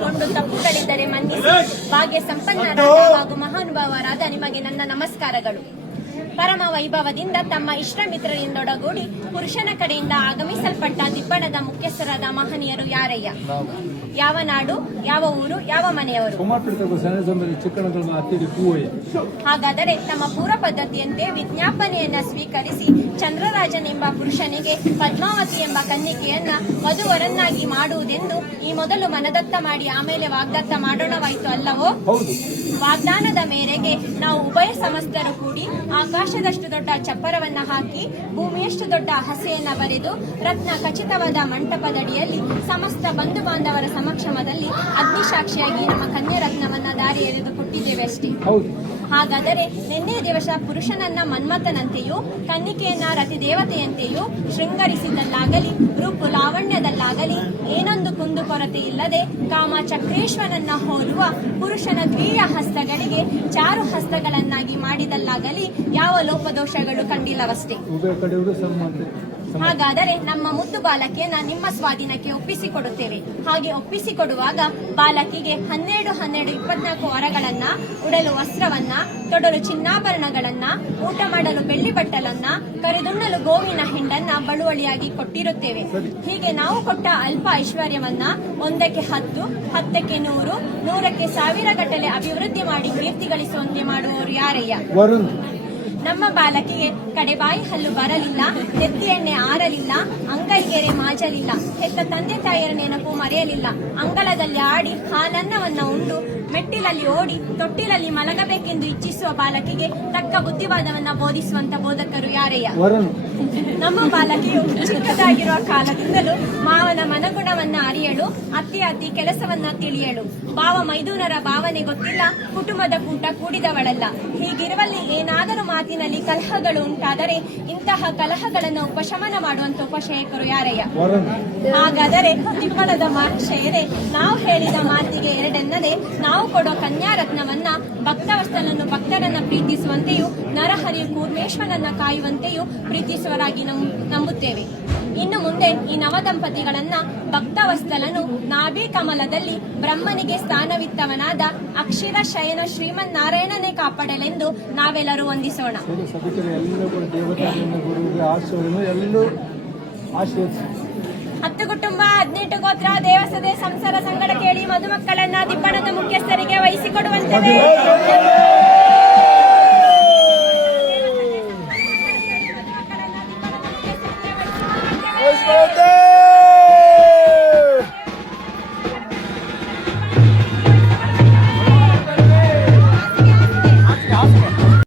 ಕೈಗೊಂಡು ತಪ್ಪುಗಳಿದ್ದರೆ ಮನ್ನಿಸಿ ಭಾಗ್ಯ ಸಂಪನ್ನರಾದ ಹಾಗೂ ಮಹಾನುಭಾವರಾದ ನಿಮಗೆ ನನ್ನ ನಮಸ್ಕಾರಗಳು. ಪರಮ ವೈಭವದಿಂದ ತಮ್ಮ ಇಷ್ಟ ಮಿತ್ರರಿಂದೊಡಗೂಡಿ ಪುರುಷನ ಕಡೆಯಿಂದ ಆಗಮಿಸಲ್ಪಟ್ಟ ದಿಬ್ಬಣದ ಮುಖ್ಯಸ್ಥರಾದ ಮಹನೀಯರು ಯಾರಯ್ಯ? ಯಾವ ನಾಡು, ಯಾವ ಊರು, ಯಾವ ಮನೆಯವರು? ಹಾಗಾದರೆ ತಮ್ಮ ಪೂರ್ವ ಪದ್ಧತಿಯಂತೆ ವಿಜ್ಞಾಪನೆಯನ್ನ ಸ್ವೀಕರಿಸಿ ಚಂದ್ರರಾಜನೆಂಬ ಪುರುಷನಿಗೆ ಪದ್ಮಾವತಿ ಎಂಬ ಕನ್ನಿಕೆಯನ್ನ ವಧುವರನ್ನಾಗಿ ಮಾಡುವುದೆಂದು ಈ ಮೊದಲು ಮನದತ್ತ ಮಾಡಿ ಆಮೇಲೆ ವಾಗ್ದತ್ತ ಮಾಡೋಣವಾಯಿತು ಅಲ್ಲವೋ? ವಾಗ್ದಾನದ ಮೇರೆಗೆ ನಾವು ಉಭಯ ಸಮಸ್ತರು ಕೂಡಿ ಆಕಾಶದಷ್ಟು ದೊಡ್ಡ ಚಪ್ಪರವನ್ನ ಹಾಕಿ ಭೂಮಿಯಷ್ಟು ದೊಡ್ಡ ಹಸೆಯನ್ನ ಬರೆದು ರತ್ನ ಖಚಿತವಾದ ಮಂಟಪದಡಿಯಲ್ಲಿ ಸಮಸ್ತ ಬಂಧು ಬಾಂಧವರ ಸಮಕ್ಷಮದಲ್ಲಿ ಅಗ್ನಿಸಾಕ್ಷಿಯಾಗಿ ನಮ್ಮ ಕನ್ಯಾ ರತ್ನವನ್ನ ದಾರಿ ಎರೆದು ಕೊಟ್ಟಿದ್ದೇವೆ ಅಷ್ಟೇ. ಹಾಗಾದರೆ ನಿನ್ನೆ ದಿವಸ ಪುರುಷನನ್ನ ಮನ್ಮಥನಂತೆಯೂ ಕನ್ನಿಕೆಯನ್ನ ರತಿ ದೇವತೆಯಂತೆಯೂ ಶೃಂಗರಿಸಿದಲ್ಲಾಗಲಿ ರೂಪು ಲಾವಣ್ಯದಲ್ಲಾಗಲಿ ಏನೊಂದು ಕುಂದು ಕೊರತೆ ಇಲ್ಲದೆ ಕಾಮ ಚಕ್ರೇಶ್ವರನನ್ನ ಹೋಲುವ ಪುರುಷನ ದ್ವಿಯ ಹಸ್ತಗಳಿಗೆ ಚಾರು ಹಸ್ತಗಳನ್ನಾಗಿ ಮಾಡಿದಲ್ಲಾಗಲಿ ಯಾವ ಲೋಪದೋಷಗಳು ಕಂಡಿಲ್ಲವಷ್ಟೇ. ಹಾಗಾದರೆ ನಮ್ಮ ಮುದ್ದು ಬಾಲಕಿಯನ್ನ ನಿಮ್ಮ ಸ್ವಾಧೀನಕ್ಕೆ ಒಪ್ಪಿಸಿಕೊಡುತ್ತೇವೆ. ಹಾಗೆ ಒಪ್ಪಿಸಿಕೊಡುವಾಗ ಬಾಲಕಿಗೆ 12-24 ವರಗಳನ್ನ, ಉಡಲು ವಸ್ತ್ರವನ್ನ, ತೊಡಲು ಚಿನ್ನಾಭರಣಗಳನ್ನ, ಊಟ ಮಾಡಲು ಬೆಳ್ಳಿ ಬಟ್ಟಲನ್ನ, ಕರೆದುಣ್ಣಲು ಗೋವಿನ ಹಿಂಡನ್ನ ಬಳುವಳಿಯಾಗಿ ಕೊಟ್ಟಿರುತ್ತೇವೆ. ಹೀಗೆ ನಾವು ಕೊಟ್ಟ ಅಲ್ಪ ಐಶ್ವರ್ಯವನ್ನ 1ಕ್ಕೆ 10, 10ಕ್ಕೆ 100, 100ಕ್ಕೆ 1000 ಗಟ್ಟಲೆ ಅಭಿವೃದ್ಧಿ ಮಾಡಿ ಕೀರ್ತಿ ಗಳಿಸುವಂತೆ ಮಾಡುವವರು ಯಾರಯ್ಯ? ನಮ್ಮ ಬಾಲಕಿಗೆ ಕಡೆಬಾಯಿ ಹಲ್ಲು ಬರಲಿಲ್ಲ, ನೆತ್ತಿ ಎಣ್ಣೆ ಆರಲಿಲ್ಲ, ಅಂಗೈಗೆರೆ ಮಾಜಲಿಲ್ಲ, ಹೆತ್ತ ತಂದೆ ತಾಯಿಯರ ನೆನಪು ಮರೆಯಲಿಲ್ಲ, ಅಂಗಳದಲ್ಲಿ ಆಡಿ ಹಾಲನ್ನವನ್ನ ಉಂಡು ಮೆಟ್ಟಿಲಲ್ಲಿ ಓಡಿ ತೊಟ್ಟಿಲಲ್ಲಿ ಮಲಗಬೇಕೆಂದು ಇಚ್ಛಿಸುವ ಬಾಲಕಿಗೆ ತಕ್ಕ ಬುದ್ಧಿವಾದವನ್ನ ಬೋಧಿಸುವಂತ ಬೋಧಕರು ಯಾರಯ್ಯ? ನಮ್ಮ ಬಾಲಕಿಯು ಚಿಕ್ಕದಾಗಿರುವ ಕಾಲದಿಂದಲೂ ಮಾವನ ಮನಗುಣವನ್ನ ಅರಿಯಳು, ಅತ್ತಿ ಕೆಲಸವನ್ನ ತಿಳಿಯಳು, ಭಾವ ಮೈದುನರ ಭಾವನೆ ಗೊತ್ತಿಲ್ಲ, ಕುಟುಂಬದ ಕೂಟ ಕೂಡಿದವಳಲ್ಲ. ಹೀಗಿರುವಲ್ಲಿ ಏನಾದರೂ ಮಾತಿನಲ್ಲಿ ಕಲಹಗಳು ಉಂಟಾದರೆ ಇಂತಹ ಕಲಹಗಳನ್ನು ಉಪಶಮನ ಮಾಡುವಂತ ಉಪಶಯಕರು ಯಾರಯ್ಯ? ಹಾಗಾದರೆ ದಿಬ್ಬಣದ ಮಹಾಶಯರೇ, ನಾವು ಹೇಳಿದ ಮಾತಿಗೆ ಎರಡೆನ್ನದೆ ನಾವು ಕೊಡೋ ಕನ್ಯಾ ರತ್ನವನ್ನ ಭಕ್ತವಸ್ತನನ್ನು ಭಕ್ತರನ್ನ ಪ್ರೀತಿಸುವಂತೆಯೂ ನರಹರಿ ಕೂರ್ಮೇಶ್ವರನ್ನ ಕಾಯುವಂತೆಯೂ ಪ್ರೀತಿಸುವರಾಗಿ ನಂಬುತ್ತೇವೆ. ಇನ್ನು ಮುಂದೆ ಈ ನವದಂಪತಿಗಳನ್ನ ಭಕ್ತವಸ್ತಲನು ನಾಭಿ ಕಮಲದಲ್ಲಿ ಬ್ರಹ್ಮನಿಗೆ ಸ್ಥಾನವಿತ್ತವನಾದ ಅಕ್ಷರ ಶಯನ ಶ್ರೀಮನ್ ನಾರಾಯಣನೇ ಕಾಪಾಡಲೆಂದು ನಾವೆಲ್ಲರೂ ವಂದಿಸೋಣ. 10 ಕುಟುಂಬ 18 ಗೋತ್ರ ದೇವಸದೆ ಸಂಸಾರ ಸಂಗಡ ಕೇಳಿ ಮಧುಮಕ್ಕಳನ್ನ ದಿಬ್ಬಣದ ಮುಖ್ಯಸ್ಥರಿಗೆ ವಹಿಸಿಕೊಡುವಂತೆ